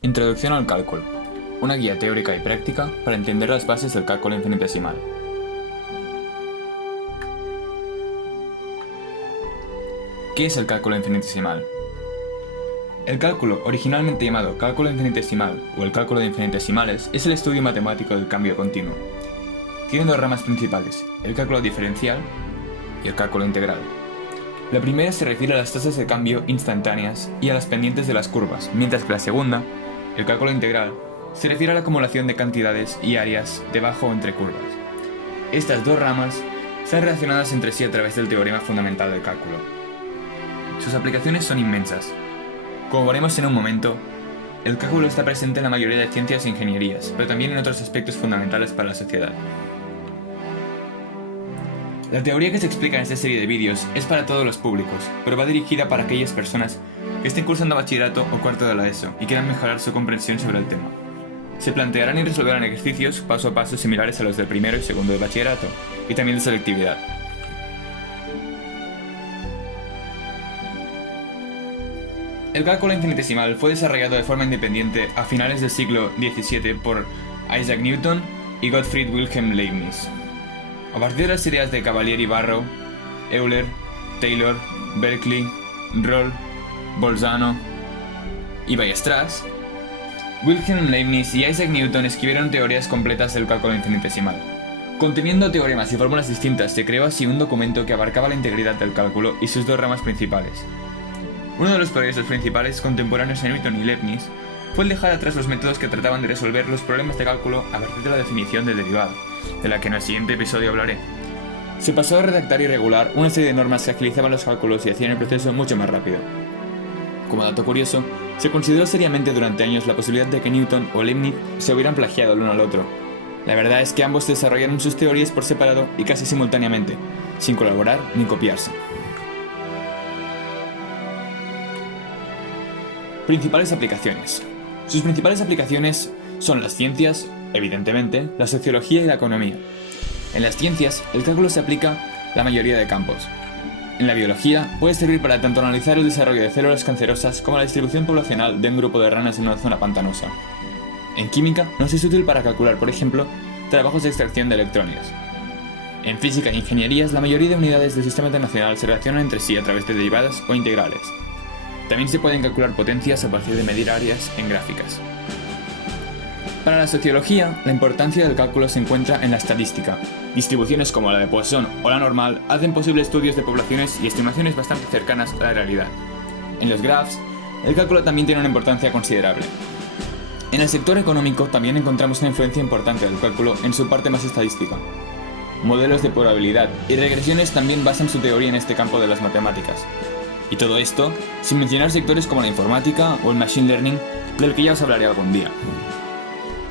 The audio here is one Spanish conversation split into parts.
Introducción al cálculo. Una guía teórica y práctica para entender las bases del cálculo infinitesimal. ¿Qué es el cálculo infinitesimal? El cálculo, originalmente llamado cálculo infinitesimal o el cálculo de infinitesimales, es el estudio matemático del cambio continuo. Tiene dos ramas principales, el cálculo diferencial y el cálculo integral. La primera se refiere a las tasas de cambio instantáneas y a las pendientes de las curvas, mientras que la segunda, el cálculo integral, se refiere a la acumulación de cantidades y áreas debajo o entre curvas. Estas dos ramas están relacionadas entre sí a través del teorema fundamental del cálculo. Sus aplicaciones son inmensas. Como veremos en un momento, el cálculo está presente en la mayoría de ciencias e ingenierías, pero también en otros aspectos fundamentales para la sociedad. La teoría que se explica en esta serie de vídeos es para todos los públicos, pero va dirigida para aquellas personas que estén cursando bachillerato o cuarto de la ESO y quieran mejorar su comprensión sobre el tema. Se plantearán y resolverán ejercicios paso a paso similares a los del primero y segundo de bachillerato, y también de selectividad. El cálculo infinitesimal fue desarrollado de forma independiente a finales del siglo XVII por Isaac Newton y Gottfried Wilhelm Leibniz. A partir de las ideas de Cavalieri-Barrow, Euler, Taylor, Berkeley, Rolle, Bolzano y Weierstrass, Wilhelm Leibniz y Isaac Newton escribieron teorías completas del cálculo infinitesimal. Conteniendo teoremas y fórmulas distintas, se creó así un documento que abarcaba la integridad del cálculo y sus dos ramas principales. Uno de los progresos principales contemporáneos de Newton y Leibniz fue el dejar atrás los métodos que trataban de resolver los problemas de cálculo a partir de la definición del derivado, de la que en el siguiente episodio hablaré. Se pasó a redactar y regular una serie de normas que agilizaban los cálculos y hacían el proceso mucho más rápido. Como dato curioso, se consideró seriamente durante años la posibilidad de que Newton o Leibniz se hubieran plagiado el uno al otro. La verdad es que ambos desarrollaron sus teorías por separado y casi simultáneamente, sin colaborar ni copiarse. Principales aplicaciones. Sus principales aplicaciones son las ciencias, evidentemente, la sociología y la economía. En las ciencias, el cálculo se aplica a la mayoría de campos. En la biología, puede servir para tanto analizar el desarrollo de células cancerosas como la distribución poblacional de un grupo de ranas en una zona pantanosa. En química, nos es útil para calcular, por ejemplo, trabajos de extracción de electrones. En física e ingenierías, la mayoría de unidades del sistema internacional se relacionan entre sí a través de derivadas o integrales. También se pueden calcular potencias a partir de medir áreas en gráficas. Para la sociología, la importancia del cálculo se encuentra en la estadística. Distribuciones como la de Poisson o la normal hacen posible estudios de poblaciones y estimaciones bastante cercanas a la realidad. En los graphs, el cálculo también tiene una importancia considerable. En el sector económico también encontramos una influencia importante del cálculo en su parte más estadística. Modelos de probabilidad y regresiones también basan su teoría en este campo de las matemáticas. Y todo esto sin mencionar sectores como la informática o el machine learning, del que ya os hablaré algún día.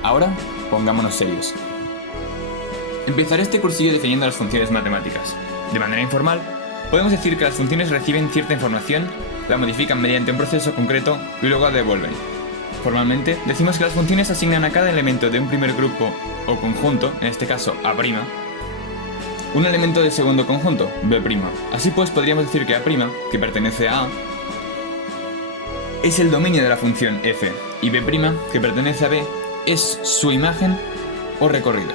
Ahora, pongámonos serios. Empezaré este cursillo definiendo las funciones matemáticas. De manera informal, podemos decir que las funciones reciben cierta información, la modifican mediante un proceso concreto y luego la devuelven. Formalmente, decimos que las funciones asignan a cada elemento de un primer grupo o conjunto, en este caso A', un elemento del segundo conjunto, B'. Así pues, podríamos decir que A', que pertenece a A, es el dominio de la función f, y B', que pertenece a B, es su imagen o recorrido.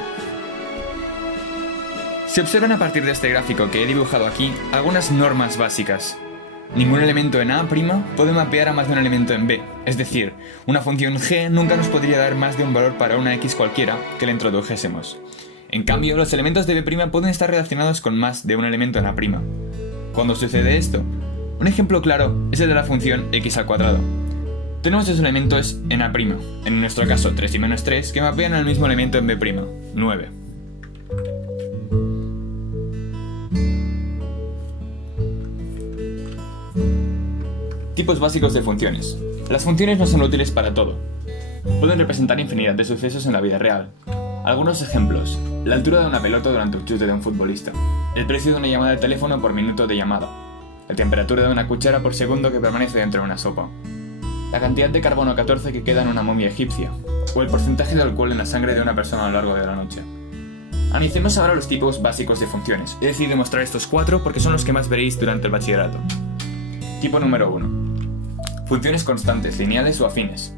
Se observan a partir de este gráfico que he dibujado aquí algunas normas básicas. Ningún elemento en A' puede mapear a más de un elemento en B, es decir, una función g nunca nos podría dar más de un valor para una x cualquiera que le introdujésemos. En cambio, los elementos de B' pueden estar relacionados con más de un elemento en A'. ¿Cuándo sucede esto? Un ejemplo claro es el de la función x². Tenemos dos elementos en A', en nuestro caso 3 y menos 3, que mapean al mismo elemento en B', 9. Tipos básicos de funciones. Las funciones no son útiles para todo. Pueden representar infinidad de sucesos en la vida real. Algunos ejemplos: la altura de una pelota durante un chute de un futbolista, el precio de una llamada de teléfono por minuto de llamada, la temperatura de una cuchara por segundo que permanece dentro de una sopa, la cantidad de carbono 14 que queda en una momia egipcia, o el porcentaje de alcohol en la sangre de una persona a lo largo de la noche. Analicemos ahora los tipos básicos de funciones. He decidido mostrar estos 4 porque son los que más veréis durante el bachillerato. Tipo número 1. Funciones constantes, lineales o afines.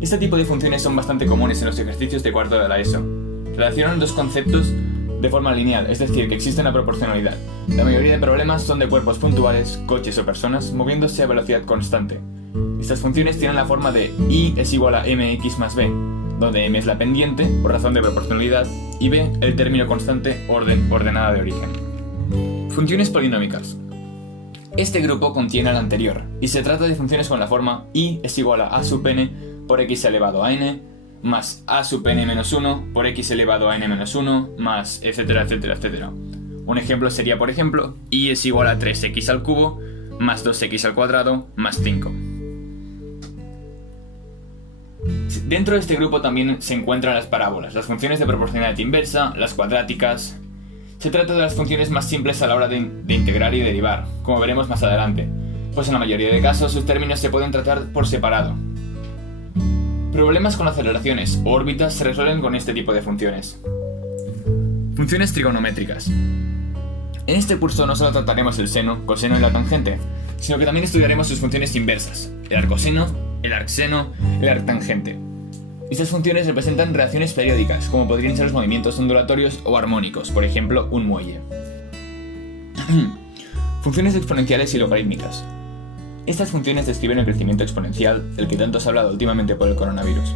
Este tipo de funciones son bastante comunes en los ejercicios de cuarto de la ESO. Relacionan dos conceptos de forma lineal, es decir, que existe una proporcionalidad. La mayoría de problemas son de cuerpos puntuales, coches o personas, moviéndose a velocidad constante. Estas funciones tienen la forma de y es igual a mx más b, donde m es la pendiente, por razón de proporcionalidad, y b el término constante ordenada de origen. Funciones polinómicas. Este grupo contiene al anterior, y se trata de funciones con la forma y es igual a sub n por x elevado a n, más a sub n menos 1 por x elevado a n menos 1, más etcétera, etcétera, etcétera. Un ejemplo sería, por ejemplo, y es igual a 3x al cubo, más 2x al cuadrado, más 5. Dentro de este grupo también se encuentran las parábolas, las funciones de proporcionalidad inversa, las cuadráticas. Se trata de las funciones más simples a la hora de integrar y derivar, como veremos más adelante, pues en la mayoría de casos sus términos se pueden tratar por separado. Problemas con aceleraciones o órbitas se resuelven con este tipo de funciones. Funciones trigonométricas. En este curso no solo trataremos el seno, coseno y la tangente, sino que también estudiaremos sus funciones inversas, el arcoseno, el arcseno, el arctangente. Estas funciones representan reacciones periódicas, como podrían ser los movimientos ondulatorios o armónicos, por ejemplo, un muelle. Funciones exponenciales y logarítmicas. Estas funciones describen el crecimiento exponencial, del que tanto se ha hablado últimamente por el coronavirus.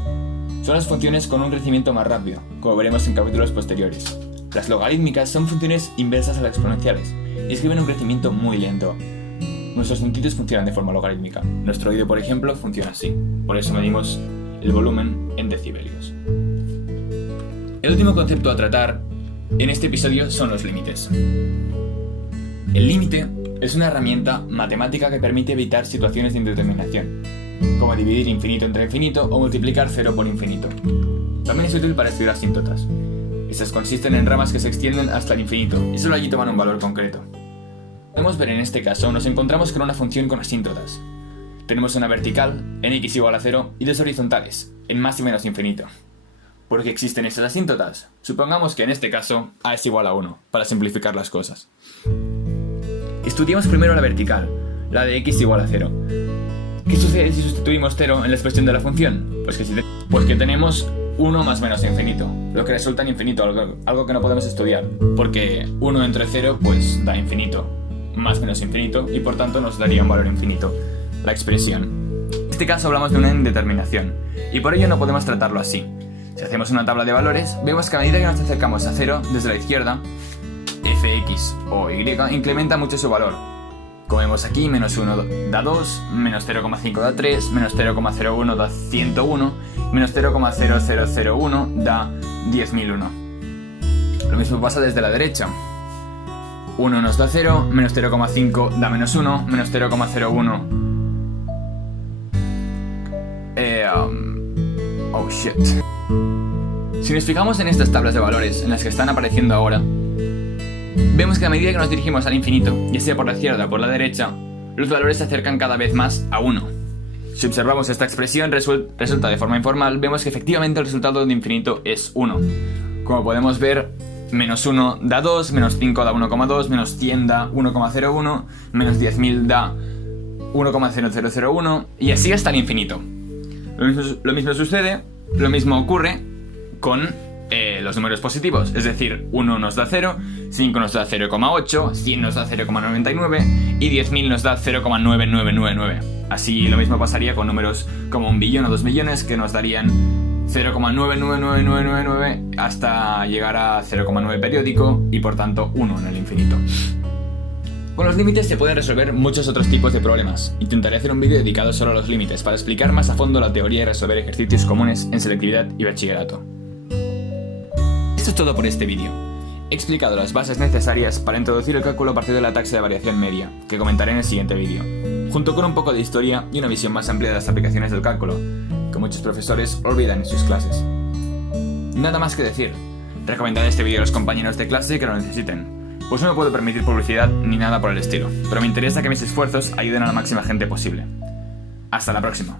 Son las funciones con un crecimiento más rápido, como veremos en capítulos posteriores. Las logarítmicas son funciones inversas a las exponenciales, y describen un crecimiento muy lento. Nuestros sentidos funcionan de forma logarítmica. Nuestro oído, por ejemplo, funciona así. Por eso medimos el volumen en decibelios. El último concepto a tratar en este episodio son los límites. El límite es una herramienta matemática que permite evitar situaciones de indeterminación, como dividir infinito entre infinito o multiplicar 0 por infinito. También es útil para estudiar asíntotas. Estas consisten en ramas que se extienden hasta el infinito y solo allí toman un valor concreto. Podemos ver en este caso, nos encontramos con una función con asíntotas. Tenemos una vertical, en x igual a 0, y dos horizontales, en más y menos infinito. ¿Por qué existen estas asíntotas? Supongamos que en este caso a es igual a 1, para simplificar las cosas. Estudiamos primero la vertical, la de x igual a 0. ¿Qué sucede si sustituimos 0 en la expresión de la función? Pues que tenemos 1 más menos infinito, lo que resulta en infinito, algo que no podemos estudiar, porque 1 entre 0 pues da infinito, más menos infinito, y por tanto nos daría un valor infinito, la expresión. En este caso hablamos de una indeterminación, y por ello no podemos tratarlo así. Si hacemos una tabla de valores, vemos que a medida que nos acercamos a 0, desde la izquierda, fx o y incrementa mucho su valor. Como vemos aquí, menos 1 da 2, menos 0,5 da 3, menos 0,01 da 101, menos 0,0001 da 10.001. Lo mismo pasa desde la derecha. 1 nos da 0, menos 0,5 da menos 1, menos 0,01. Oh shit. Si nos fijamos en estas tablas de valores en las que están apareciendo ahora, vemos que a medida que nos dirigimos al infinito, ya sea por la izquierda o por la derecha, los valores se acercan cada vez más a 1. Si observamos esta expresión resulta de forma informal, vemos que efectivamente el resultado de infinito es 1. Como podemos ver, menos 1 da 2, menos 5 da 1,2, menos 100 da 1,01, menos 10.000 da 1,0001, y así hasta el infinito. Lo mismo ocurre con los números positivos, es decir, 1 nos da 0, 5 nos da 0,8, 100 nos da 0,99 y 10.000 nos da 0,9999. Así lo mismo pasaría con números como 1 billón o 2 millones, que nos darían 0,999999 hasta llegar a 0,9 periódico y por tanto 1 en el infinito. Con los límites se pueden resolver muchos otros tipos de problemas. Intentaré hacer un vídeo dedicado solo a los límites para explicar más a fondo la teoría y resolver ejercicios comunes en selectividad y bachillerato. Esto es todo por este vídeo. He explicado las bases necesarias para introducir el cálculo a partir de la taxa de variación media, que comentaré en el siguiente vídeo, junto con un poco de historia y una visión más amplia de las aplicaciones del cálculo, que muchos profesores olvidan en sus clases. Nada más que decir, recomendad este vídeo a los compañeros de clase que lo necesiten, pues no me puedo permitir publicidad ni nada por el estilo, pero me interesa que mis esfuerzos ayuden a la máxima gente posible. Hasta la próxima.